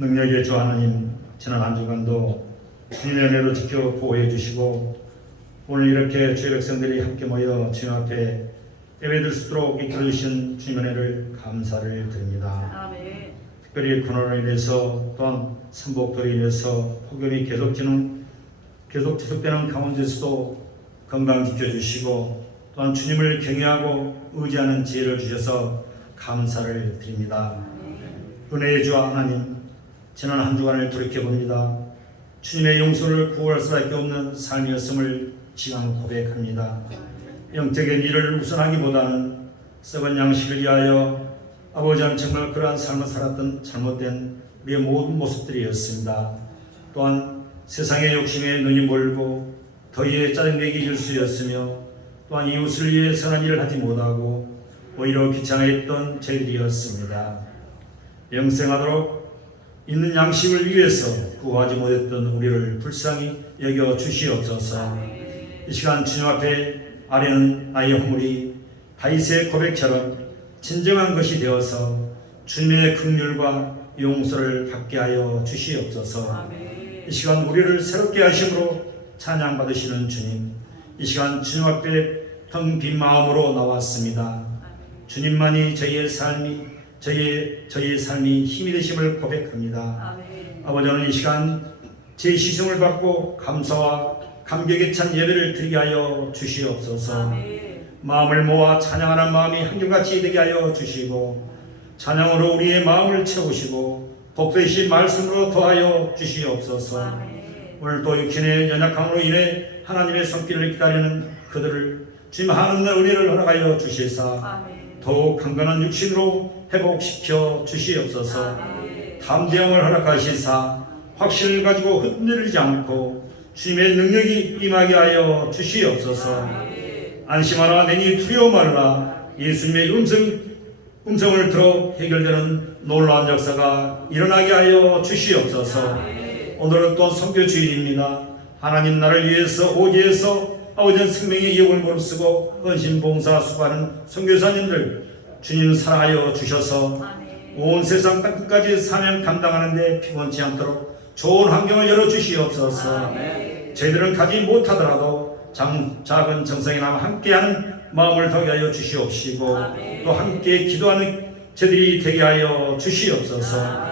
능력의 주 하나님, 지난 한 주간도 주님의 은혜로 지켜 보호해 주시고 오늘 이렇게 주의 백성들이 함께 모여 주님 앞에 예배드릴 수 있도록 이끌어 주신 주님의 은혜를 감사를 드립니다. 아멘. 특별히 코로나로 인해서 또한 삼복도로 인해서 폭염이 계속 지속되는 가운데서도 건강 지켜주시고 또한 주님을 경외하고 의지하는 지혜를 주셔서 감사를 드립니다. 은혜의 주 하나님, 지난 한 주간을 돌이켜봅니다. 주님의 용서를 구할 수밖에 없는 삶이었음을 지강 고백합니다. 영적인 일을 우선하기보다는 썩은 양식을 위하여 아버지는 정말 그러한 삶을 살았던 잘못된 우리의 모든 모습들이었습니다. 또한 세상의 욕심에 눈이 멀고 더위에 짜증내기 일수였으며 또한 이웃을 위해 선한 일을 하지 못하고 오히려 귀찮아했던 저희들이었습니다. 영생하도록 있는 양식을 위해서 구하지 못했던 우리를 불쌍히 여겨 주시옵소서. 이 시간 주님 앞에 아뢰는 나의 허물이 다윗의 고백처럼 진정한 것이 되어서 주님의 긍휼과 용서를 받게 하여 주시옵소서. 이 시간 우리를 새롭게 하심으로 찬양받으시는 주님, 이 시간 주님 앞에 텅 빈 마음으로 나왔습니다. 주님만이 저희의 삶이 힘이 되심을 고백합니다. 아버지는 이 시간 제 시성을 받고 감사와 감격에 찬 예배를 드리게 하여 주시옵소서. 마음을 모아 찬양하는 마음이 한결같이 되게 하여 주시고 찬양으로 우리의 마음을 채우시고 복되신 말씀으로 더하여 주시옵소서. 오늘도 육신의 연약함으로 인해 하나님의 손길을 기다리는 그들을 주님 하나님의 은혜를 허락하여 주시사 더욱 강건한 육신으로 회복시켜 주시옵소서. 담대함을 허락하시사 확신을 가지고 흔들리지 않고 주님의 능력이 임하게 하여 주시옵소서. 안심하라, 내니 두려워 말라. 예수님의 음성을 들어 해결되는 놀라운 역사가 일어나게 하여 주시옵소서. 오늘은 또 선교 주일입니다. 하나님 나를 위해서 오지에서 아버지의 생명의 이용을 무릅쓰고 헌신봉사 수고하는 선교사님들 주님 사랑하여 주셔서 온 세상 땅끝까지 사명 감당하는데 피곤치 않도록 좋은 환경을 열어주시옵소서. 저희들은 가지 못하더라도 작은 정성이나 함께하는 마음을 더게 하여 주시옵시고 또 함께 기도하는 저들이 되게 하여 주시옵소서.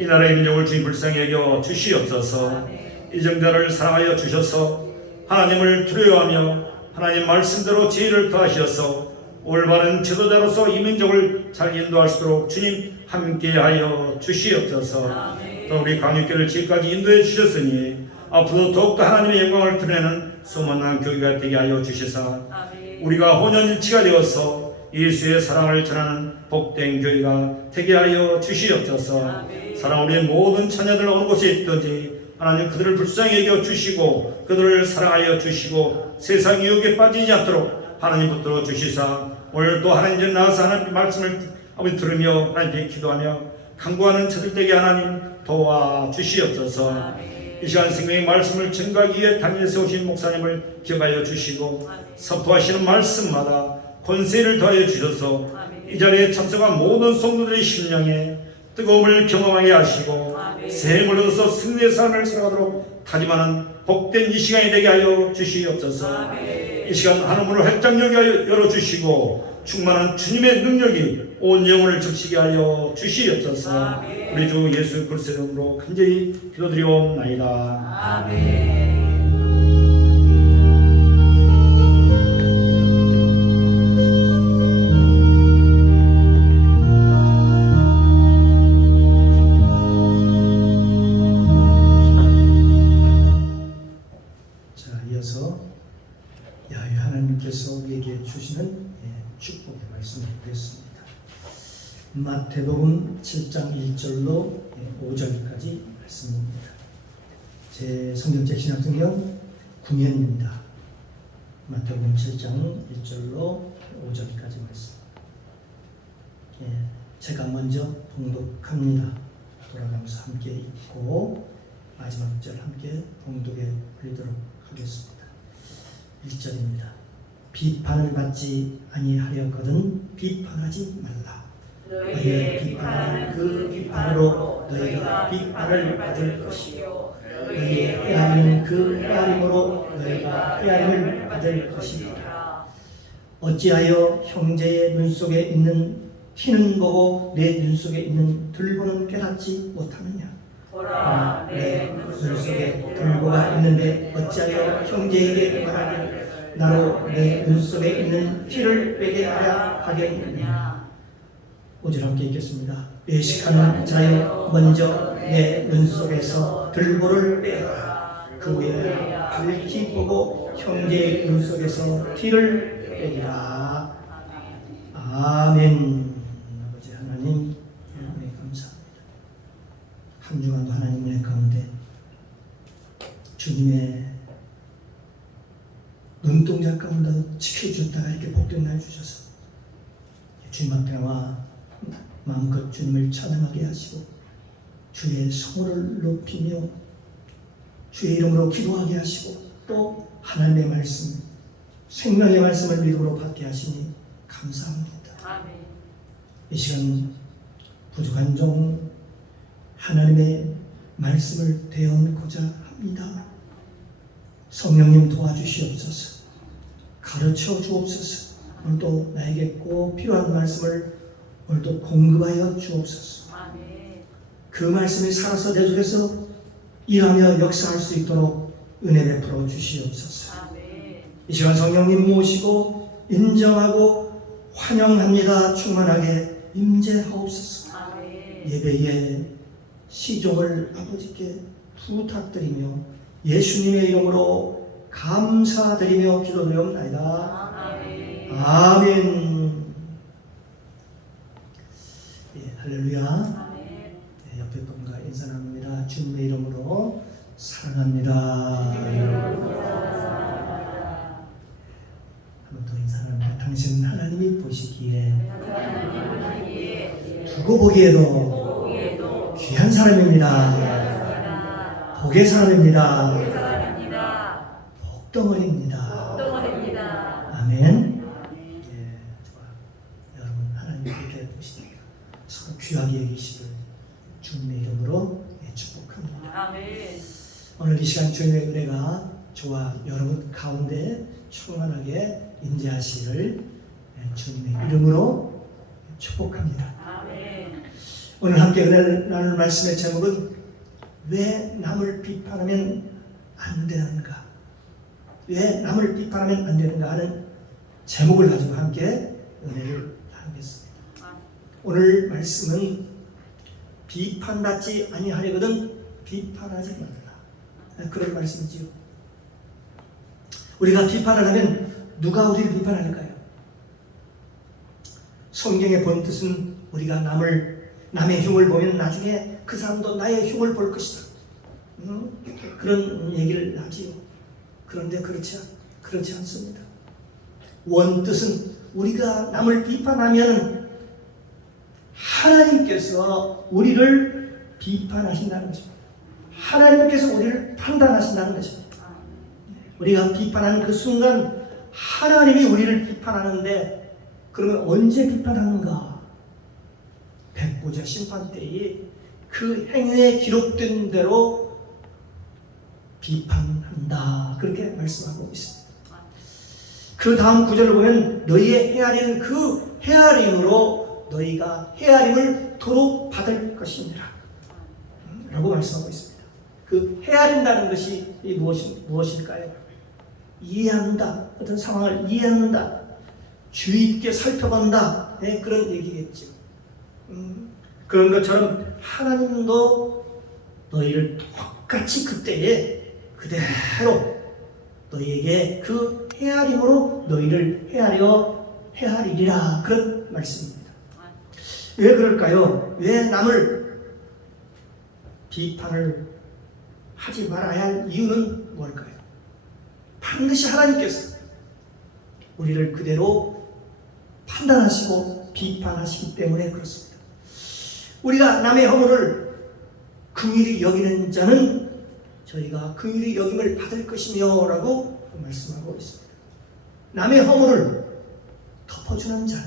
이 나라의 민족을 주님 불쌍히 여겨 주시옵소서. 이 정도를 사랑하여 주셔서 하나님을 두려워하며 하나님 말씀대로 지혜를 더하셔서 올바른 지도자로서 이 민족을 잘 인도할 수 있도록 주님 함께하여 주시옵소서. 또 우리 강육교를 지금까지 인도해 주셨으니 앞으로 더욱더 하나님의 영광을 드러내는 소문난 교회가 되게 하여 주시사 우리가 혼연일치가 되어서 예수의 사랑을 전하는 복된 교회가 되게 하여 주시옵소서. 사랑 우리의 모든 자녀들 어느 곳에 있든지 하나님 그들을 불쌍히 여겨 주시고 그들을 사랑하여 주시고 세상 유혹에 빠지지 않도록 하나님 붙들어 주시사 오늘 또 하나님 전 나와서 하나님 말씀을 아버지 들으며 하나님께 기도하며 간구하는 저들에게 하나님 도와 주시옵소서. 이 시간 생명의 말씀을 전가하기 위해 단위에서 오신 목사님을 기억하여 주시고 선포하시는 말씀마다 권세를 더하여 주셔서 이 자리에 참석한 모든 성도들의 심령에 뜨거움을 경험하게 하시고 새 힘을 얻어서 승리의 삶을 살아가도록 다짐하는 복된 이 시간이 되게 하여 주시옵소서. 이 시간 하늘문을 활짝 열어주시고 충만한 주님의 능력이 온 영혼을 적시게 하여 주시옵소서. 우리 주 예수 그리스도의 이름으로 간절히 기도드리옵나이다. 아멘. 하나님께서 우리에게 주시는 축복의 말씀을 보겠습니다. 마태복음 7장 1절로 5절까지 말씀입니다. 제 성경책 신약성경 9면입니다. 마태복음 7장 1절로 5절까지 말씀. 제가 먼저 봉독합니다. 돌아가면서 함께 읽고 마지막 절 함께 봉독해 드리도록 하겠습니다. 1절입니다. 비판을 받지 아니하려거든 비판하지 말라. 너희의 비판은 그 비판으로 너희가 비판을 받을 것이요 너희의 헤아리는 그 헤아림으로 너희가 헤아림을 받을 것이니라. 어찌하여 형제의 눈 속에 있는 티는 보고 내 눈 속에 있는 들보는 깨닫지 못하느냐. 보라, 내 눈 속에 들보가 있는데 어찌하여 형제에게 말하기를 나로 내 눈 속에 있는 티를 빼게 하려 하겠느냐. 5절 함께 읽겠습니다. 외식하는 자여 먼저 내 눈 속에서 들보를 빼라. 그 후에 밝히 보고 형제의 눈 속에서 티를 빼리라. 아멘. 아버지 하나님 은혜 감사합니다. 한 주간도 하나님 은혜 가운데 주님의 눈동자 가운데 지켜주셨다가 이렇게 복된 날 주셔서 주님 앞에 나와 마음껏 주님을 찬양하게 하시고 주의 성호를 높이며 주의 이름으로 기도하게 하시고 또 하나님의 말씀 생명의 말씀을 믿음으로 받게 하시니 감사합니다. 아멘. 이 시간 부족한 종 하나님의 말씀을 대언고자 합니다. 성령님 도와주시옵소서. 가르쳐 주옵소서. 오늘도 나에게 꼭 필요한 말씀을 오늘도 공급하여 주옵소서. 아멘. 그 말씀이 살아서 내 속에서 일하며 역사할 수 있도록 은혜 베풀어 주시옵소서. 아멘. 이 시간 성령님 모시고 인정하고 환영합니다. 충만하게 임재하옵소서. 아멘. 예배의 시종을 아버지께 부탁드리며 예수님의 이름으로 감사드리며 기도드리옵나이다. 아멘. 아멘. 예, 할렐루야. 아멘. 예, 옆에 분과 인사 나눕니다. 주님의 이름으로 사랑합니다. 한 번 더 인사 나눕니다. 당신은 하나님이 보시기에 두고 보기에도 귀한 사람입니다. 복의 사람입니다. 복덩어리입니다. 아멘. 예, 좋아. 여러분 하나님 그렇게 보시니까 서로 귀하게 여기시길 주님의 이름으로 축복합니다. 아멘. 오늘 이 시간 주님의 은혜가 저와 여러분 가운데 충만하게 임재하시기를 주님의 이름으로 축복합니다. 아멘. 오늘 함께 은혜를 나눌 말씀의 제목은 왜 남을 비판하면 안 되는가? 왜 남을 비판하면 안 되는가 하는 제목을 가지고 함께 은혜를 나누겠습니다. 오늘 말씀은 비판받지 아니하려거든 비판하지 말라. 그런 말씀이지요. 우리가 비판을 하면 누가 우리를 비판할까요? 성경의 본 뜻은 우리가 남의 흉을 보면 나중에 그 사람도 나의 흉을 볼 것이다. 그런 얘기를 하지요. 그런데 그렇지 않습니다. 원뜻은 우리가 남을 비판하면 하나님께서 우리를 비판하신다는 것입니다. 하나님께서 우리를 판단하신다는 것입니다. 우리가 비판하는 그 순간 하나님이 우리를 비판하는데 그러면 언제 비판하는가? 백보자 심판 때에 그 행위에 기록된 대로 비판한다. 그렇게 말씀하고 있습니다. 그 다음 구절을 보면 너희의 헤아리는 그 헤아림으로 너희가 헤아림을 도로 받을 것이니라 라고 말씀하고 있습니다. 그 헤아린다는 것이 무엇일까요? 이해한다. 어떤 상황을 이해한다. 주의 있게 살펴본다. 네, 그런 얘기겠죠. 그런 것처럼 하나님도 너희를 똑같이 그때에 그대로 너희에게 그 헤아림으로 너희를 헤아리리라. 그런 말씀입니다. 왜 그럴까요? 왜 남을 비판을 하지 말아야 할 이유는 뭘까요? 반드시 하나님께서 우리를 그대로 판단하시고 비판하시기 때문에 그렇습니다. 우리가 남의 허물을 긍휼히 여기는 자는 저희가 긍휼히 여김을 받을 것이며 라고 말씀하고 있습니다. 남의 허물을 덮어주는 자는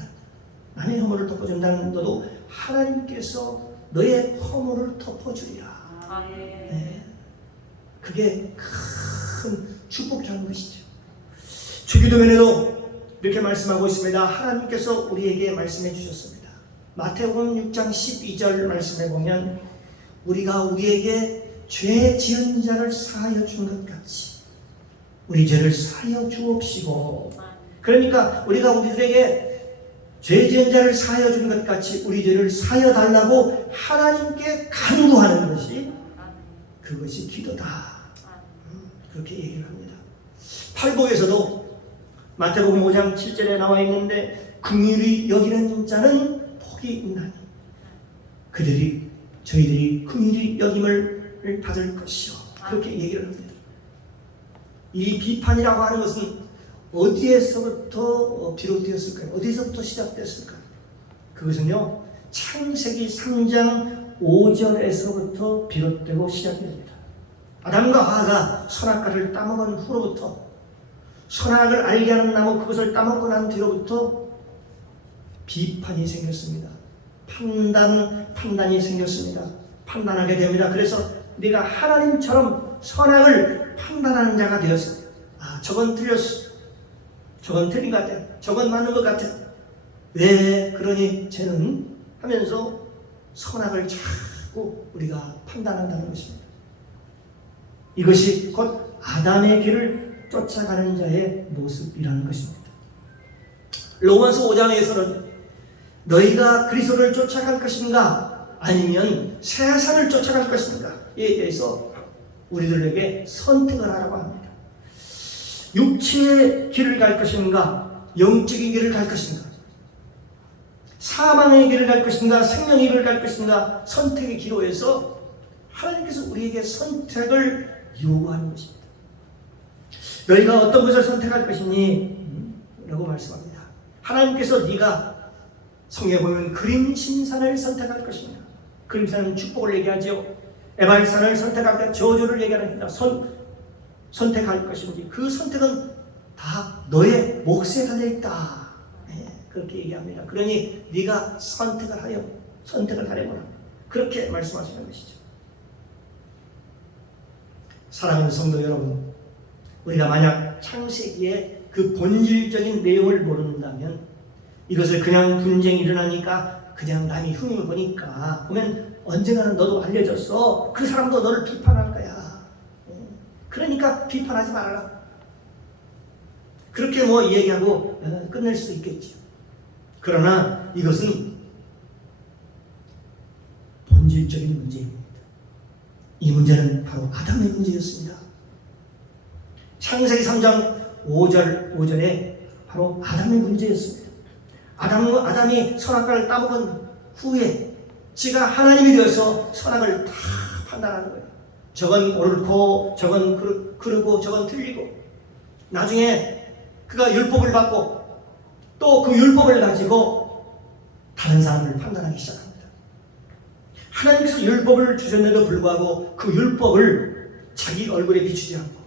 남의 허물을 덮어준다는 것도 하나님께서 너의 허물을 덮어주리라. 아멘. 네. 그게 큰 축복이라는 것이죠. 주기도문에도 이렇게 말씀하고 있습니다. 하나님께서 우리에게 말씀해 주셨습니다. 마태복음 6장 12절 말씀에 보면 우리가 우리에게 죄 지은 자를 사하여 준 것 같이 우리 죄를 사하여 주옵시고, 그러니까 우리가 우리들에게 죄 지은 자를 사하여 준 것 같이 우리 죄를 사하여 달라고 하나님께 간구하는 것이 그것이 기도다. 그렇게 얘기를 합니다. 팔복에서도 마태복음 5장 7절에 나와 있는데 긍휼히 여기는 자는 복이 있나니 저희들이 긍휼히 여김을 받을 것이요. 그렇게 얘기를 합니다. 이 비판이라고 하는 것은 어디에서부터 비롯되었을까요? 어디서부터 시작됐을까요? 그것은요, 창세기 3장 5절에서부터 비롯되고 시작이 됩니다. 아담과 하와가 선악과를 따먹은 후로부터, 선악을 알게 하는 나무 그것을 따먹고 난 뒤로부터 비판이 생겼습니다. 판단이 생겼습니다. 판단하게 됩니다. 그래서 네가 하나님처럼 선악을 판단하는 자가 되어서, 저건 틀렸어, 저건 틀린 것 같아, 저건 맞는 것 같아, 왜 그러니 쟤는 하면서 선악을 자꾸 우리가 판단한다는 것입니다. 이것이 곧 아담의 길을 쫓아가는 자의 모습이라는 것입니다. 로마서 5장에서는 너희가 그리스도를 쫓아갈 것인가 아니면 세상을 쫓아갈 것인가에 대해서 우리들에게 선택을 하라고 합니다. 육체의 길을 갈 것인가, 영적인 길을 갈 것인가, 사망의 길을 갈 것인가, 생명의 길을 갈 것인가, 선택의 기로에서 하나님께서 우리에게 선택을 요구하는 것입니다. 너희가 어떤 것을 선택할 것이니? 라고 말씀합니다. 하나님께서 네가 성경에 보면 그림신산을 선택할 것이냐, 그림산은 축복을 얘기하죠. 에발산을 선택할 때 저주를 얘기합니다. 선택할 것인지, 그 선택은 다 너의 몫에 달려있다. 그렇게 얘기합니다. 그러니 네가 선택을 하려거나 그렇게 말씀하시는 것이죠. 사랑하는 성도 여러분, 우리가 만약 창세기의 그 본질적인 내용을 모른다면, 이것을 그냥 분쟁이 일어나니까 그냥 남이 흠을 보면 언젠가는 너도 알려졌어, 그 사람도 너를 비판할 거야, 그러니까 비판하지 말아라, 그렇게 얘기하고 끝낼 수 있겠죠. 그러나 이것은 본질적인 문제입니다. 이 문제는 바로 아담의 문제였습니다. 창세기 3장 5절에 바로 아담의 문제였습니다. 아담이 선악과를 따먹은 후에 지가 하나님이 되어서 선악을 다 판단하는 거예요. 저건 옳고 저건 그르고 저건 틀리고, 나중에 그가 율법을 받고 또 그 율법을 가지고 다른 사람을 판단하기 시작합니다. 하나님께서 율법을 주셨는데도 불구하고 그 율법을 자기 얼굴에 비추지 않고,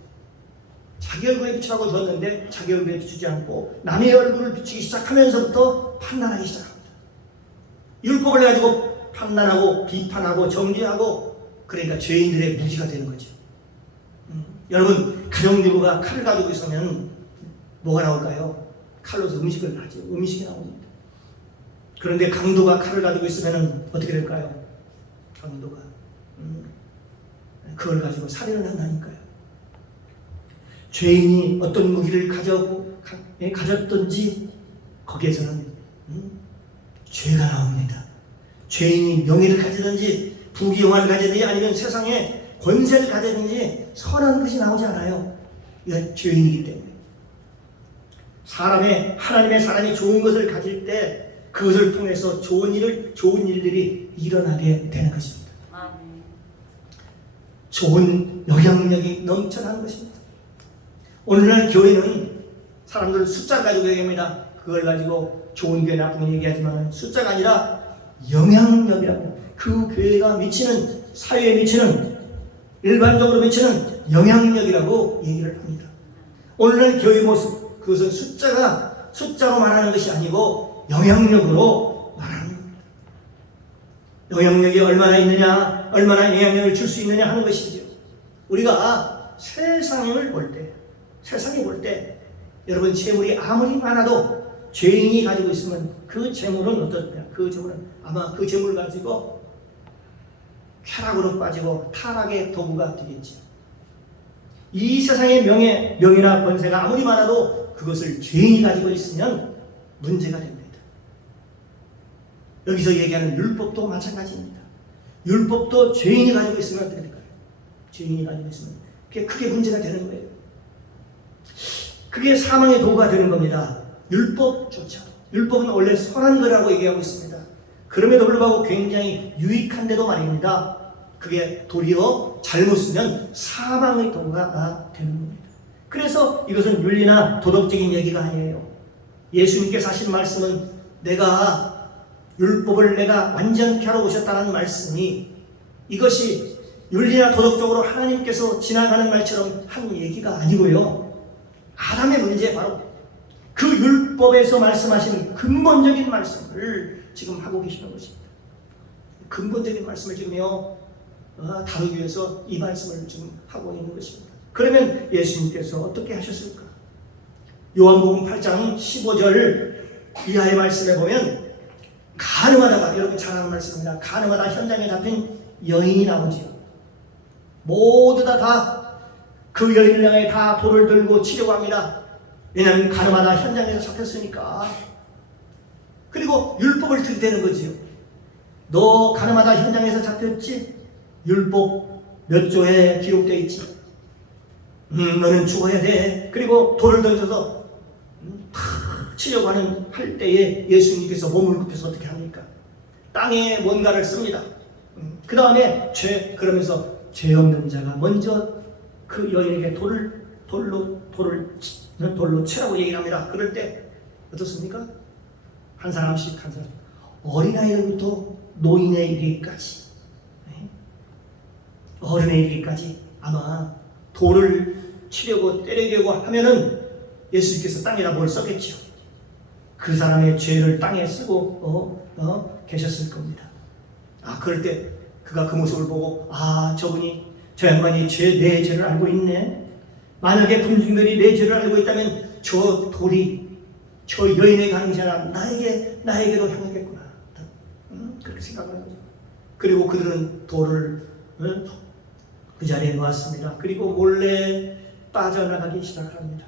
자기 얼굴에 비추라고 줬는데 자기 얼굴에 비추지 않고 남의 얼굴을 비추기 시작하면서부터 판단하기 시작합니다. 율법을 가지고 판단하고 비판하고 정죄하고, 그러니까 죄인들의 무지가 되는 거죠. 여러분, 가정주부가 칼을 가지고 있으면 뭐가 나올까요? 칼로서 음식을 하죠. 음식이 나옵니다. 그런데 강도가 칼을 가지고 있으면 어떻게 될까요? 강도가 그걸 가지고 살인을 한다니까요. 죄인이 어떤 무기를 가졌든지 거기에서는 죄가 나옵니다. 죄인이 명예를 가지든지 부귀영화를 가지든지 아니면 세상에 권세를 가지든지 선한 것이 나오지 않아요. 이건 죄인이기 때문에. 하나님의 사람이 좋은 것을 가질 때 그것을 통해서 좋은 일들이 일어나게 되는 것입니다. 좋은 영향력이 넘쳐나는 것입니다. 오늘날 교회는 사람들은 숫자 가지고 얘기합니다. 그걸 가지고 좋은 교회 나쁜 교회 얘기하지만 숫자가 아니라 영향력이라고, 그 교회가 미치는, 사회에 미치는, 일반적으로 미치는 영향력이라고 얘기를 합니다. 오늘날 교회 모습, 그것은 숫자로 말하는 것이 아니고 영향력으로 말하는 겁니다. 영향력이 얼마나 있느냐, 얼마나 영향력을 줄 수 있느냐 하는 것이죠. 우리가 세상을 볼 때, 세상에 볼 때 여러분 재물이 아무리 많아도 죄인이 가지고 있으면 그 재물은 어떻냐? 그 재물은 아마 그 재물을 가지고 쾌락으로 빠지고 타락의 도구가 되겠지. 이 세상의 명예나 권세가 아무리 많아도 그것을 죄인이 가지고 있으면 문제가 됩니다. 여기서 얘기하는 율법도 마찬가지입니다. 율법도 죄인이 가지고 있으면 어떻게 될까요? 죄인이 가지고 있으면 그게 크게 문제가 되는 거예요. 그게 사망의 도구가 되는 겁니다. 율법조차도. 율법은 원래 선한 거라고 얘기하고 있습니다. 그럼에도 불구하고 굉장히 유익한데도 말입니다. 그게 도리어 잘못 쓰면 사망의 도구가 되는 겁니다. 그래서 이것은 윤리나 도덕적인 얘기가 아니에요. 예수님께서 하신 말씀은 율법을 내가 완전케 하러 오셨다는 말씀이 이것이 윤리나 도덕적으로 하나님께서 지나가는 말처럼 한 얘기가 아니고요. 아담의 문제 바로 그 율법에서 말씀하신 근본적인 말씀을 지금 하고 계시는 것입니다. 근본적인 말씀을 지금요 다루기 위해서 이 말씀을 지금 하고 있는 것입니다. 그러면 예수님께서 어떻게 하셨을까? 요한복음 8장 15절 이하의 말씀에 보면 가늠하다가, 여러분 잘 아는 말씀입니다. 가늠하다 현장에 잡힌 여인이 나오지요. 모두 다 그 여인을 향해 다 돌을 들고 치려고 합니다. 왜냐하면 가늠하다 현장에서 잡혔으니까. 그리고 율법을 들이대는 거지요. 너 가늠하다 현장에서 잡혔지? 율법 몇 조에 기록되어 있지? 너는 죽어야 돼. 그리고 돌을 던져서 치려고 할 때에 예수님께서 몸을 굽혀서 어떻게 합니까? 땅에 뭔가를 씁니다. 그 다음에 그러면서 죄 없는 자가 먼저 그 여인에게 돌로 치라고 얘기를 합니다. 그럴 때 어떻습니까? 한 사람씩 어린아이들부터 노인에 이르기까지, 어른에 이르기까지 아마 돌을 치려고 때리려고 하면은 예수님께서 땅에다 뭘 썼겠죠. 그 사람의 죄를 땅에 쓰고 계셨을 겁니다. 그럴 때 그가 그 모습을 보고 저 양반이 내 죄를 알고 있네. 만약에 군중들이 내 죄를 알고 있다면 저 돌이 저 여인에게 가는 자라 나에게로 향하겠구나. 그렇게 생각하는 거죠. 그리고 그들은 돌을 그 자리에 놓았습니다. 그리고 몰래 빠져나가기 시작합니다.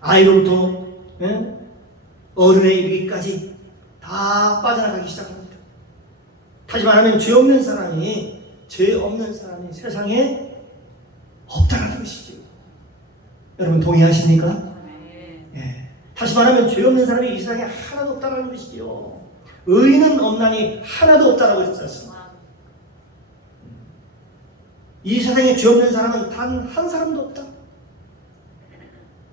아이로부터 어른에 이르기까지 다 빠져나가기 시작합니다. 다시 말하면 죄 없는 사람이 세상에 없다는 것이죠. 여러분 동의하십니까? 예. 다시 말하면 죄 없는 사람이 이 세상에 하나도 없다는 것이죠. 의인은 없나니 하나도 없다라고 했었습니다. 이 세상에 죄 없는 사람은 단 한 사람도 없다.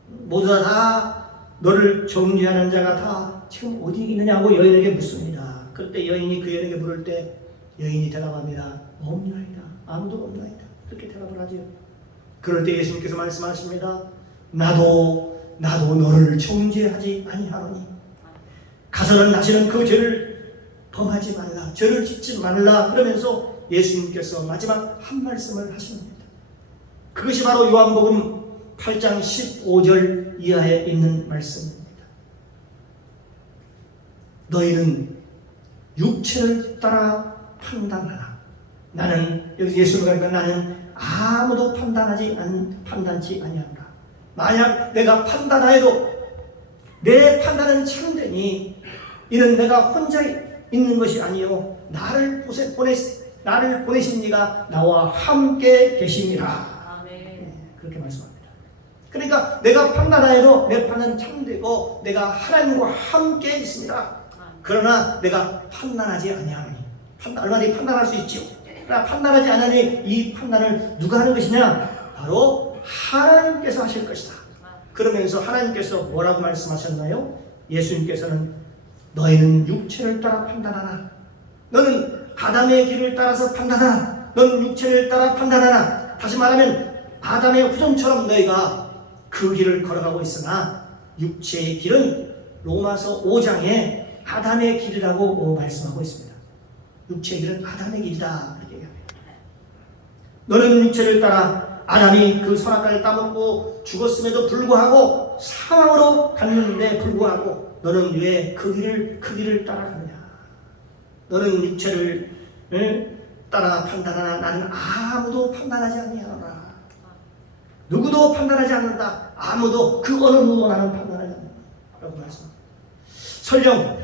모두 다 너를 정죄하는 자가 다 지금 어디 있느냐고 여인에게 묻습니다. 그럴 때 여인이 그 여인에게 물을 때 여인이 대답합니다. 없나이다. 아무도 없나이다. 그렇게 대답을 하죠. 그럴 때 예수님께서 말씀하십니다. 나도 너를 정죄하지 아니하노니 가서는 다시는 그 죄를 범하지 말라. 죄를 짓지 말라. 그러면서 예수님께서 마지막 한 말씀을 하십니다. 그것이 바로 요한복음 8장 15절 이하에 있는 말씀입니다. 너희는 육체를 따라 판단하라. 여기서 예수님을 가니까 나는 아무도 판단치 아니한다. 만약 내가 판단하여도 내 판단은 참되니 이는 내가 혼자 있는 것이 아니요 나를 보내신 이가 나와 함께 계심이라. 그렇게 말씀합니다. 그러니까 내가 판단하여도 내 판단은 참되고 내가 하나님과 함께 있습니다. 그러나 내가 판단하지 아니하노니 얼마나 판단할 수 있지요. 그러나 판단하지 않으니 이 판단을 누가 하는 것이냐? 바로 하나님께서 하실 것이다. 그러면서 하나님께서 뭐라고 말씀하셨나요? 예수님께서는 너희는 육체를 따라 판단하나. 너는 아담의 길을 따라서 판단하나. 너는 육체를 따라 판단하나. 다시 말하면 아담의 후손처럼 너희가 그 길을 걸어가고 있으나 육체의 길은 로마서 5장에 아담의 길이라고 말씀하고 있습니다. 육체의 길은 아담의 길이다. 이렇게 얘기합니다. 너는 육체를 따라 아담이 그 선악과를 따먹고 죽었음에도 불구하고 사망으로 갔는데 불구하고 너는 왜 그 길을 따라가느냐? 너는 육체를 따라 판단하나 나는 아무도 판단하지 아니하노라. 누구도 판단하지 않는다. 아무도 그 어느 누구도 나는 판단하지 않는다. 라고 말씀합니다. 설령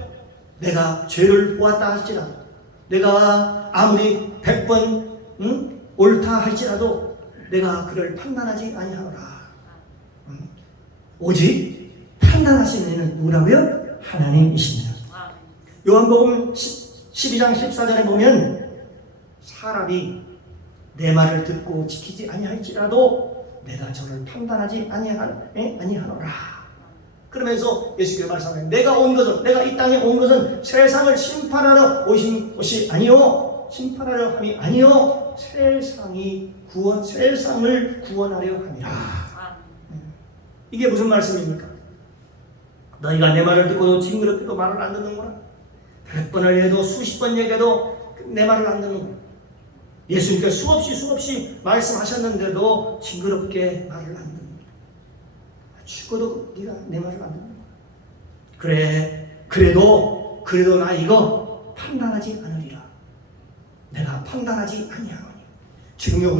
내가 죄를 보았다 할지라도 내가 아무리 100번 옳다 할지라도 내가 그를 판단하지 아니하노라. 오직 판단하시는 이는 누구라고요? 하나님이십니다. 요한복음 12장 14절에 보면 사람이 내 말을 듣고 지키지 아니할지라도 내가 저를 판단하지 아니하노라. 그러면서 예수께서 말씀하세요. 내가 이 땅에 온 것은 세상을 심판하러 오신 것이 아니요 심판하려 함이 아니요 세상을 구원하려 함이라. 이게 무슨 말씀입니까? 너희가 내 말을 듣고도 징그럽게도 말을 안 듣는구나. 100번을 해도 수십 번 얘기해도 내 말을 안 듣는구나. 예수님께서 수없이 말씀하셨는데도 징그럽게 말을 안 듣는구나. 죽어도 네가 내 말을 안 듣는구나. 그래도 나 이거 판단하지 않으리라. 내가 판단하지 아니하노니. 지금요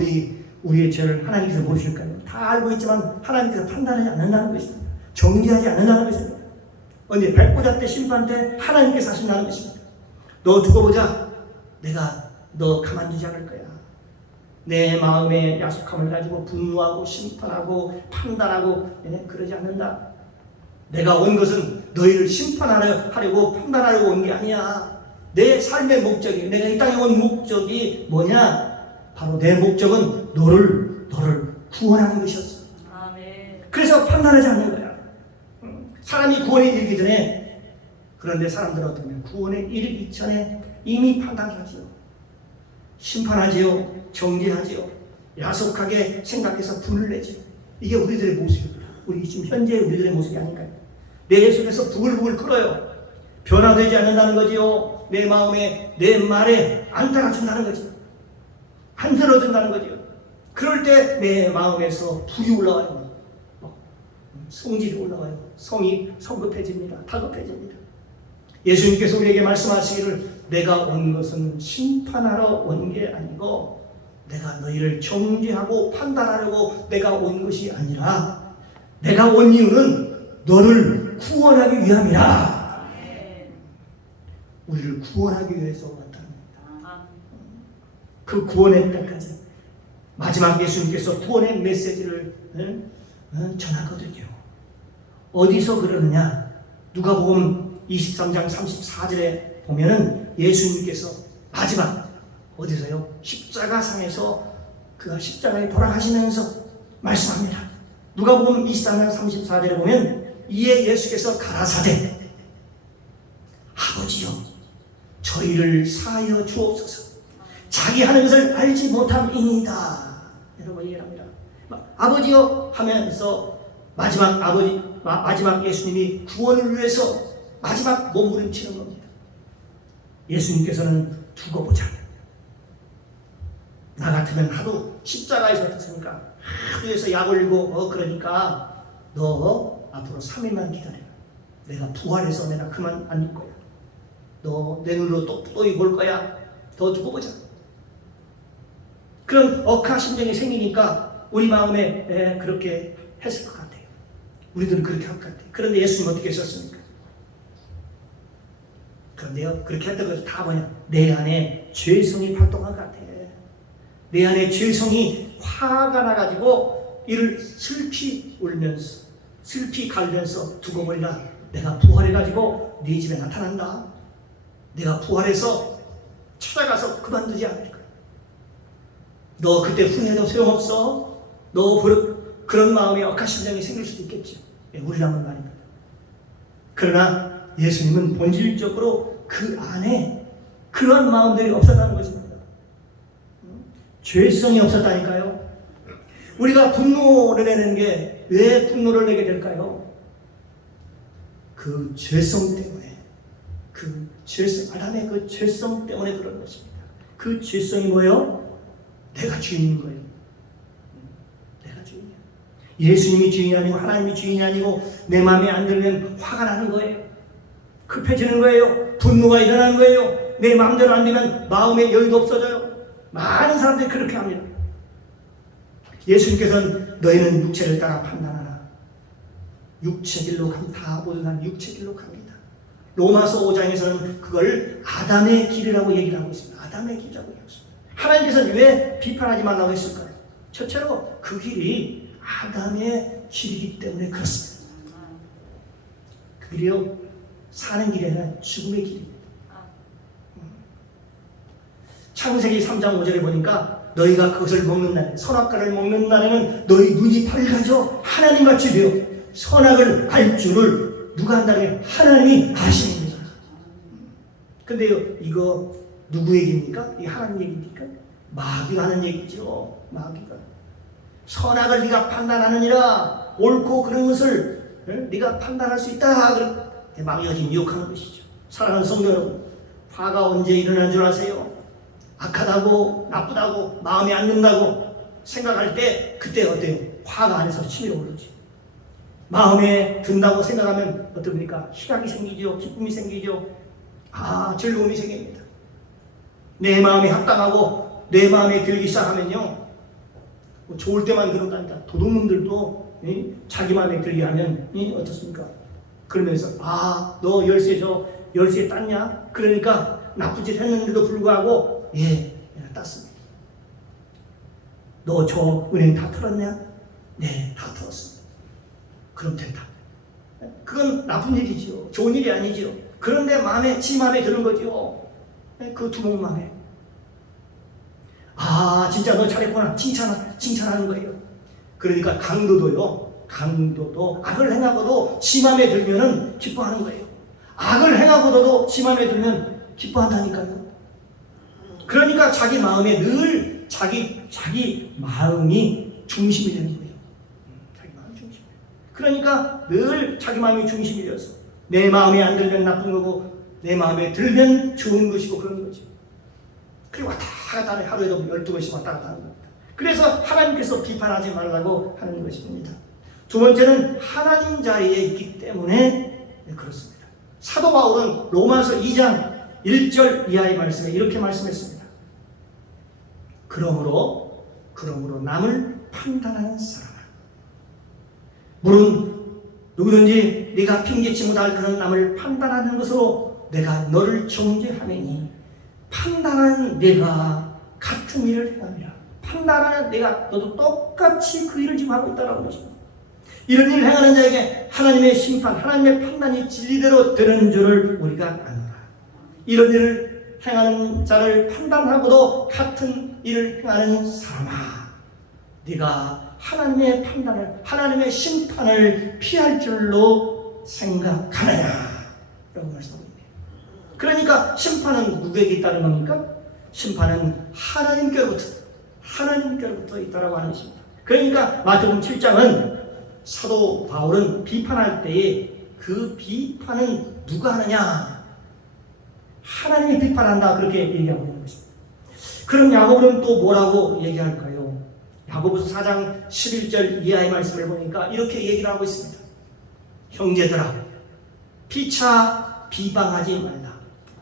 우리의 죄를 하나님께서 보실까요? 다 알고 있지만 하나님께서 판단하지 않는다는 것입니다. 정죄하지 않는다는 것입니다. 언제 백보자 때 심판 때 하나님께서 하신다는 것입니다. 너 두고 보자. 내가 너 가만두지 않을 거야. 내 마음의 야속함을 가지고 분노하고 심판하고 판단하고 그러지 않는다. 내가 온 것은 너희를 심판하려고 판단하려고 온 게 아니야. 내 삶의 목적이, 내가 이 땅에 온 목적이 뭐냐? 바로 내 목적은 너를 구원하는 것이었어. 아멘. 그래서 판단하지 않는 거야. 사람이 구원에 이르기 전에, 그런데 사람들은 어떻게 하면 구원에 이르기 전에 이미 판단하지요. 심판하지요. 정죄하지요. 야속하게 생각해서 분을 내지요. 이게 우리들의 모습입니다. 우리 지금 현재 우리들의 모습이 아닌가요? 내 속에서 부글부글 끓어요. 변화되지 않는다는 거지요. 내 마음에, 내 말에 안 따라준다는 거지요. 안 들어준다는 거지요. 그럴 때 내 마음에서 불이 올라와요. 성질이 올라와요. 성이 성급해집니다. 다급해집니다. 예수님께서 우리에게 말씀하시기를 내가 온 것은 심판하러 온 게 아니고 내가 너희를 정죄하고 판단하려고 내가 온 것이 아니라 내가 온 이유는 너를 구원하기 위함이라. 우리를 구원하기 위해서 왔다는 겁니다. 그 구원의 때까지 마지막 예수님께서 구원의 메시지를 전하거든요. 어디서 그러느냐? 누가복음 23장 34절에 보면은 예수님께서 마지막 어디서요? 십자가상에서 그 십자가에 돌아가시면서 말씀합니다. 누가복음 23장 34절에 보면 이에 예수께서 가라사대 아버지여 저희를 사하여 주옵소서. 자기 하는 것을 알지 못함이니이다. 여러분 얘기합니다. 아버지여 하면서 마지막 예수님이 구원을 위해서 마지막 몸부림치는 겁니다. 예수님께서는 두고 보자. 나 같으면 하도 십자가에서 어떻습니까? 하도에서 약 올리고 그러니까 너 앞으로 3일만 기다려. 내가 부활해서 내가 그만 앉을 거야. 너 내 눈으로 또 볼 거야. 더 두고 보자. 그런 억하 심정이 생기니까 우리 마음에 그렇게 했을 것 같아요. 우리들은 그렇게 할 것 같아요. 그런데 예수님 어떻게 했었습니까? 그런데요, 그렇게 했던 것이 다 뭐냐? 내 안에 죄성이 발동한 것 같아요. 내 안에 죄성이 화가 나가지고 이를 슬피 울면서, 슬피 갈면서 두고 보리라. 내가 부활해가지고 네 집에 나타난다. 내가 부활해서 찾아가서 그만두지 않을 거야. 너 그때 후회해도 소용없어. 너 그런 마음에 억한 심정이 생길 수도 있겠죠. 우리라면 말입니다. 그러나 예수님은 본질적으로 그 안에 그런 마음들이 없었다는 것입니다. 죄성이 없었다니까요. 우리가 분노를 내는 게 왜 분노를 내게 될까요? 그 죄성 때문에, 그 죄성, 아담의 그 죄성 때문에 그런 것입니다. 그 죄성이 뭐예요? 내가 주인인 거예요. 내가 주인이야. 예수님이 주인이 아니고 하나님이 주인이 아니고 내 마음에 안 들면 화가 나는 거예요. 급해지는 거예요. 분노가 일어나는 거예요. 내 마음대로 안 되면 마음의 여유도 없어져요. 많은 사람들이 그렇게 합니다. 예수님께서는 너희는 육체를 따라 판단하라. 육체 길로 가면 다 모두 다 육체 길로 갑니다. 로마서 5장에서는 그걸 아담의 길이라고 얘기를 하고 있습니다. 아담의 길이라고 얘기하고 있습니다. 하나님께서는 왜 비판하지 말라고 했을까요? 첫째로 그 길이 아담의 길이기 때문에 그렇습니다. 그 길이요, 사는 길이 아니라 죽음의 길입니다. 창세기 3장 5절에 보니까 너희가 그것을 먹는 날에, 선악과를 먹는 날에는 너희 눈이 밝아져 하나님같이 되어 선악을 알 줄을 누가 한다면 하나님이 아십니다. 근데요, 이거 누구 얘기입니까? 이게 하나님 얘기입니까? 마귀가 하는 얘기죠. 마귀가. 선악을 네가 판단하느니라, 옳고 그른 것을 네가 판단할 수 있다. 마귀가 지금 유혹하는 것이죠. 사랑하는 성도 여러분, 화가 언제 일어나는 줄 아세요? 악하다고, 나쁘다고, 마음에 안 든다고 생각할 때 그때 어때요? 화가 안에서 치밀어 오르지. 마음에 든다고 생각하면 어떻습니까? 희락이 생기죠. 기쁨이 생기죠. 즐거움이 생깁니다. 내 마음에 합당하고 내 마음에 들기 시작하면요, 좋을 때만 그런답니다. 도둑놈들도 자기 마음에 들게 하면 어떻습니까? 그러면서 너 열쇠 땄냐? 그러니까 나쁜 짓 했는데도 불구하고 내가 땄습니다. 너 저 은행 다 털었냐? 네, 다 털었습니다. 그럼 된다. 그건 나쁜 일이지요. 좋은 일이 아니지요. 그런데 지 마음에 드는 거지요. 그 두목 마음에. 진짜 너 잘했구나. 칭찬하는 거예요. 그러니까 강도도 악을 행하고도 지 마음에 들면은 기뻐하는 거예요. 악을 행하고도 지 마음에 들면 기뻐한다니까요. 그러니까 자기 마음에 늘 자기 마음이 중심이 되는 거예요. 자기 마음이 중심. 그러니까 늘 자기 마음이 중심이 되어서 내 마음에 안 들면 나쁜 거고 내 마음에 들면 좋은 것이고 그런 거죠. 그리고 왔다 갔다 하는, 하루에도 12번씩 왔다 갔다 하는 겁니다. 그래서 하나님께서 비판하지 말라고 하는 것입니다. 두 번째는 하나님 자리에 있기 때문에 그렇습니다. 사도 바울은 로마서 2장 1절 이하의 말씀에 이렇게 말씀했습니다. 그러므로 남을 판단하는 사람아, 물론 누구든지 네가 핑계치 못할 그런 남을 판단하는 것으로 내가 너를 정죄하매니 판단하는 내가 같은 일을 행함이라. 판단하는 내가 너도 똑같이 그 일을 지금 하고 있다라고 것입니다. 이런 일을 행하는 자에게 하나님의 심판, 하나님의 판단이 진리대로 되는 줄을 우리가 아노라. 이런 일을 행하는 자를 판단하고도 같은 일을 행하는 사람아, 네가 하나님의 판단을, 하나님의 심판을 피할 줄로 생각하느냐 라고 말씀합니다. 그러니까 심판은 누구에게 있다는 겁니까? 심판은 하나님께로부터 있다라고 하는 것입니다. 그러니까 마태복음 7장은 사도 바울은 비판할 때에 그 비판은 누가 하느냐? 하나님이 비판한다, 그렇게 얘기하고 있는 것입니다. 그럼 야고보는 또 뭐라고 얘기할까요? 야고보서 4장 11절 이하의 말씀을 보니까 이렇게 얘기를 하고 있습니다. 형제들아, 피차 비방하지 말라.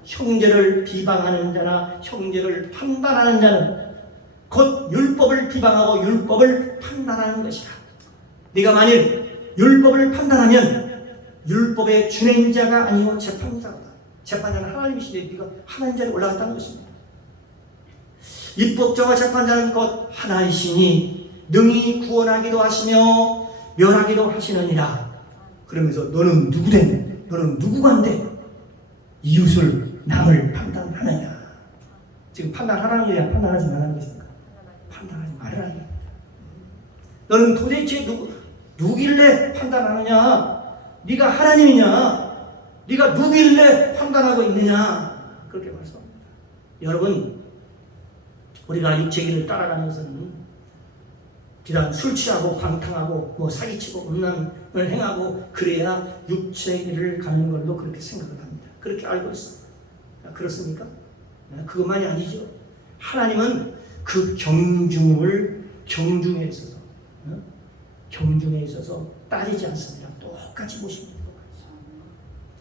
형제를 비방하는 자나 형제를 판단하는 자는 곧 율법을 비방하고 율법을 판단하는 것이다. 네가 만일 율법을 판단하면 율법의 준행자가 아니고 재판자다. 재판자는 하나님이시되 네가 하나님 자리에 올라갔다는 것입니다. 입법자와 재판자는 곧 하나이시니 능히 구원하기도 하시며 멸하기도 하시느니라. 그러면서 너는 누구된? 너는 누구간데 이웃을 남을 판단하느냐? 지금 판단하라는 게 아니라 판단하지 말라는 것입니까? 판단하지 말라는 겁니다. 너는 도대체 누구길래 판단하느냐? 네가 하나님이냐? 네가 누구길래 판단하고 있느냐? 그렇게 말씀합니다. 여러분, 우리가 육체길을 따라가면서는 비단 술 취하고 방탕하고 사기치고 음란을 행하고 그래야 육체길을 가는 걸로 그렇게 생각을 합니다. 그렇게 알고 있습니다. 그렇습니까? 그것만이 아니죠. 하나님은 그 경중에 있어서 따지지 않습니다. 똑같이 보십니다.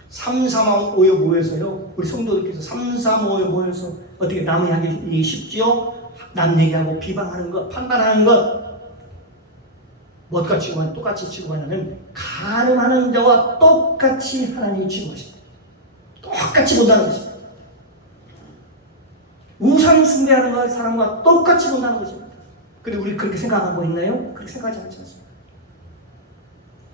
3, 4, 5여 모여서요. 우리 성도들께서 3, 4, 5여 모여서 어떻게 남의 하기 쉽지요? 남 얘기하고 비방하는 것, 판단하는 것. 뭐가 똑같이 취급하냐면 가늠하는 자와 똑같이 하나님이 취급하십니다. 똑같이 본다는 것입니다. 우상 숭배하는 사람과 똑같이 본다는 것입니다. 근데 우리 그렇게 생각하고 있나요? 그렇게 생각하지 않지 않습니다.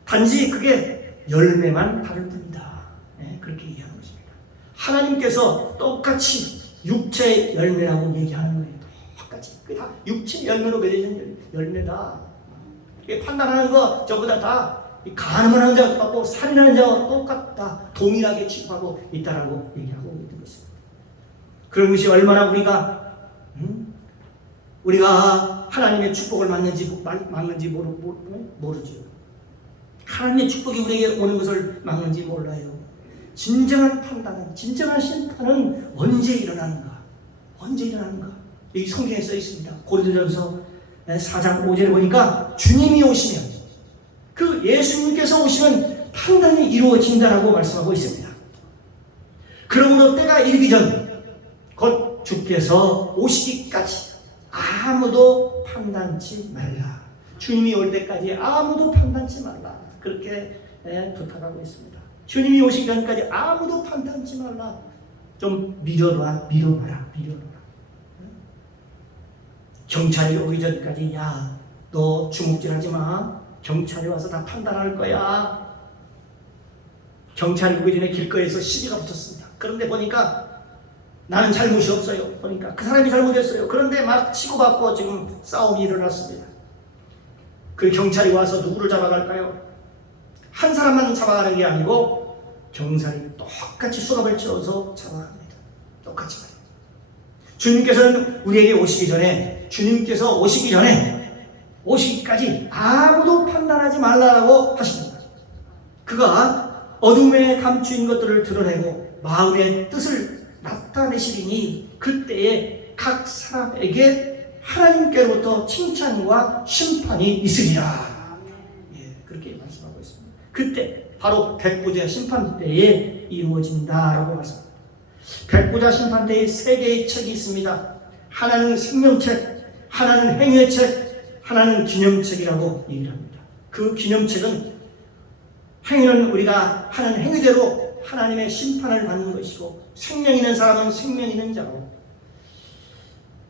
단지 그게 열매만 다를 뿐이다. 네, 그렇게 얘기하는 것입니다. 하나님께서 똑같이 육체의 열매라고 얘기하는 거예요. 똑같이. 그게 다 육체 열매로 맺어진 열매다. 이게 판단하는 거 저보다 다 간음을 하는 자와 똑같고 살인하는 자와 똑같다. 동일하게 취급하고 있다라고 얘기하고 있는 것입니다. 그런 것이 얼마나 우리가 하나님의 축복을 막는지 모르죠. 하나님의 축복이 우리에게 오는 것을 막는지 몰라요. 진정한 판단은, 진정한 심판은 언제 일어나는가? 언제 일어나는가? 여기 성경에 써 있습니다. 고린도전서 4장 5절에 보니까 주님이 오시면, 그 예수님께서 오시면 판단이 이루어진다라고 말씀하고 있습니다. 그러므로 때가 이르기 전 곧 주께서 오시기까지 아무도 판단치 말라. 주님이 올 때까지 아무도 판단치 말라. 그렇게 부탁하고 있습니다. 주님이 오시기 전까지 아무도 판단치 말라. 좀 미뤄봐라. 경찰이 오기 전까지 야, 너 주먹질하지 마. 경찰이 와서 다 판단할 거야. 경찰이 오기 전에 길거리에서 시비가 붙었습니다. 그런데 보니까 나는 잘못이 없어요. 보니까 그 사람이 잘못했어요. 그런데 막 치고받고 지금 싸움이 일어났습니다. 그 경찰이 와서 누구를 잡아갈까요? 한 사람만 잡아가는 게 아니고 경찰이 똑같이 수갑을 채워서 잡아갑니다. 똑같이 말이에요. 주님께서는 우리에게 주님께서 오시기 전에 오시기까지 아무도 판단하지 말라고 하십니다. 그가 어둠에 감추인 것들을 드러내고 마음의 뜻을 나타내시리니 그때에 각 사람에게 하나님께로부터 칭찬과 심판이 있으리라. 그렇게 말씀하고 있습니다. 그때 바로 백보자 심판 때에 이루어진다라고 말씀합니다. 백보자 심판 때에 세 개의 책이 있습니다. 하나는 생명책, 하나는 행위의 책, 하나는 기념책이라고 얘기를 합니다. 그 기념책은 행위는 우리가 하는 행위대로 하나님의 심판을 받는 것이고, 생명 있는 사람은 생명 있는 자고,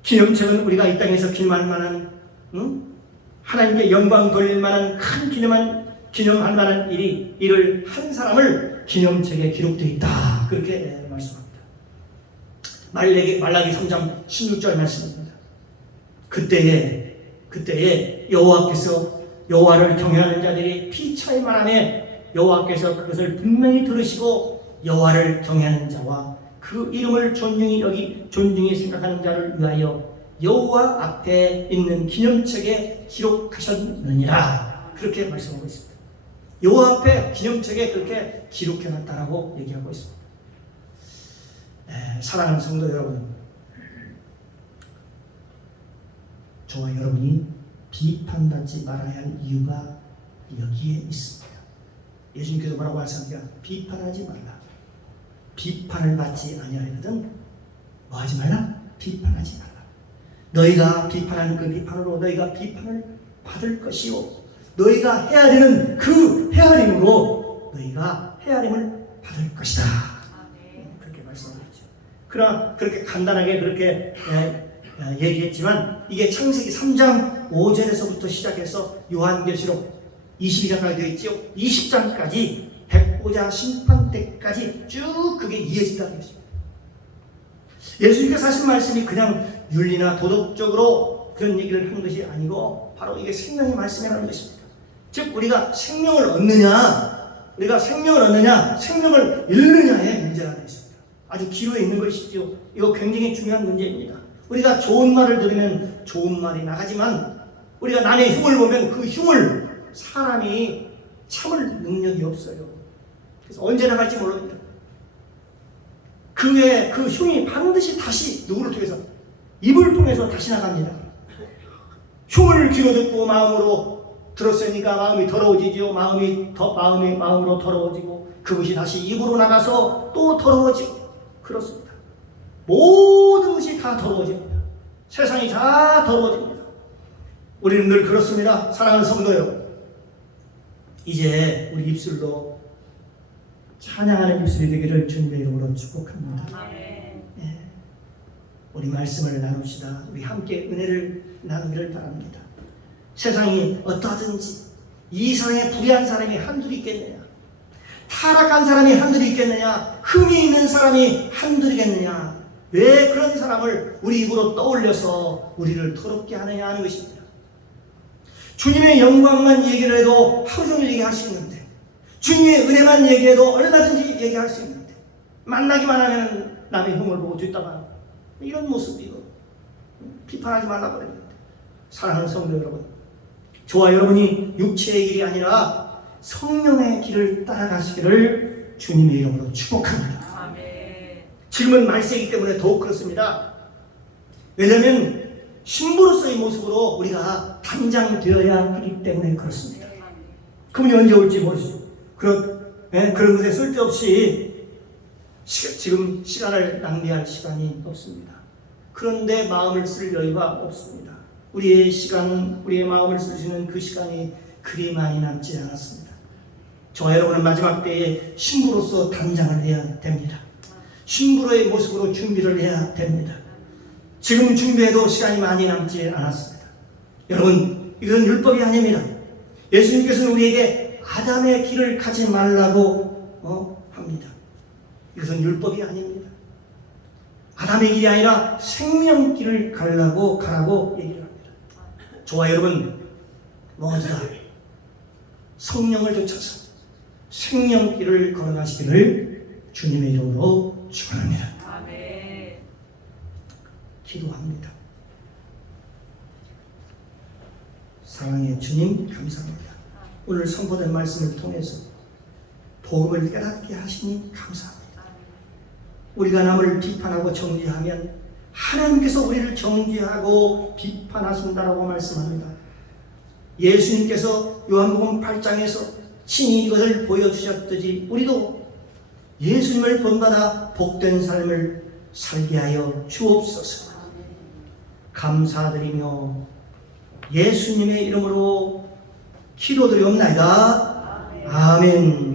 기념책은 우리가 이 땅에서 기념할 만한, 하나님께 영광 돌릴 만한 큰 기념할 만한 일을 한 사람을 기념책에 기록되어 있다. 그렇게 말씀합니다. 말라기 3장 16절 말씀입니다. 그때에 여호와를 경외하는 자들이 피차일 만하며 여호와께서 그것을 분명히 들으시고 여호와를 경외하는 자와 그 이름을 존중히 생각하는 자를 위하여 여호와 앞에 있는 기념책에 기록하셨느니라. 그렇게 말씀하고 있습니다. 여호와 앞에 기념책에 그렇게 기록해놨다라고 얘기하고 있습니다. 사랑하는 성도 여러분, 저와 여러분이 비판받지 말아야 할 이유가 여기에 있습니다. 예수님께서 뭐라고 하셨습니까? 비판하지 말라. 비판을 받지 아니하려거든 뭐 하지 말라? 비판하지 말라. 너희가 비판하는 그 비판으로 너희가 비판을 받을 것이요, 너희가 헤아리는 그 헤아림으로 너희가 헤아림을 받을 것이다. 그렇게 말씀하셨죠. 그러나 그렇게 간단하게 그렇게 얘기했지만 이게 창세기 3장 5절에서부터 시작해서 요한계시록 22장까지 되어 있죠. 20장까지 백보자 심판 때까지 쭉 그게 이어진다는 것입니다. 예수님께서 하신 말씀이 그냥 윤리나 도덕적으로 그런 얘기를 하는 것이 아니고 바로 이게 생명의 말씀이라는 것입니다. 즉 우리가 생명을 얻느냐, 생명을 잃느냐의 문제가 되겠습니다. 아주 기로에 있는 것이죠. 이거 굉장히 중요한 문제입니다. 우리가 좋은 말을 들으면 좋은 말이 나가지만 우리가 남의 흉을 보면 그 흉을 사람이 참을 능력이 없어요. 그래서 언제 나갈지 모릅니다. 그의 그 흉이 반드시 다시 누구를 통해서? 입을 통해서 다시 나갑니다. 흉을 귀로 듣고 마음으로 들었으니까 마음이 더러워지죠. 마음으로 더러워지고 그것이 다시 입으로 나가서 또 더러워지고 그렇습니다. 모든 것이 다 더러워집니다. 세상이 다 더러워집니다. 우리는 늘 그렇습니다. 사랑하는 성도 여러분, 이제 우리 입술로 찬양하는 입술이 되기를 주님의 이름으로 축복합니다. 아멘. 예. 우리 말씀을 나눕시다. 우리 함께 은혜를 나누기를 바랍니다. 세상이 어떠하든지 이 세상에 불의한 사람이 한둘 있겠느냐, 타락한 사람이 한둘 있겠느냐, 흠이 있는 사람이 한둘이겠느냐, 왜 그런 사람을 우리 입으로 떠올려서 우리를 더럽게 하느냐 하는 것입니다. 주님의 영광만 얘기를 해도 하루 종일 얘기할 수 있는데, 주님의 은혜만 얘기해도 얼마든지 얘기할 수 있는데, 만나기만 하면 남의 흉을 보고 뒷담화, 이런 모습이고 비판하지 말라고 그랬는데, 사랑하는 성도 여러분, 저와 여러분이 육체의 길이 아니라 성령의 길을 따라가시기를 주님의 이름으로 축복합니다. 아멘. 지금은 말세이기 때문에 더욱 그렇습니다. 왜냐하면 신부로서의 모습으로 우리가 단장되어야 하기 때문에 그렇습니다. 그분이 언제 올지 모르죠. 그런 것에 쓸데없이 지금 시간을 낭비할 시간이 없습니다. 그런데 마음을 쓸 여유가 없습니다. 우리의 시간, 우리의 마음을 쓰시는 그 시간이 그리 많이 남지 않았습니다. 저와 여러분은 마지막 때에 신부로서 단장을 해야 됩니다. 신부로의 모습으로 준비를 해야 됩니다. 지금 준비해도 시간이 많이 남지 않았습니다. 여러분, 이건 율법이 아닙니다. 예수님께서는 우리에게 아담의 길을 가지 말라고 합니다. 이것은 율법이 아닙니다. 아담의 길이 아니라 생명길을 가라고 얘기를 합니다. 저와 여러분 모두 다 성령을 쫓아서 생명길을 걸어가시기를 주님의 이름으로 축원합니다. 아멘. 기도합니다. 사랑의 주님, 감사합니다. 오늘 선포된 말씀을 통해서 복음을 깨닫게 하시니 감사합니다. 우리가 남을 비판하고 정죄하면 하나님께서 우리를 정죄하고 비판하신다라고 말씀합니다. 예수님께서 요한복음 8장에서 친히 이것을 보여주셨듯이 우리도 예수님을 본받아 복된 삶을 살게 하여 주옵소서. 감사드리며 예수님의 이름으로 기도드리옵나이다. 아멘.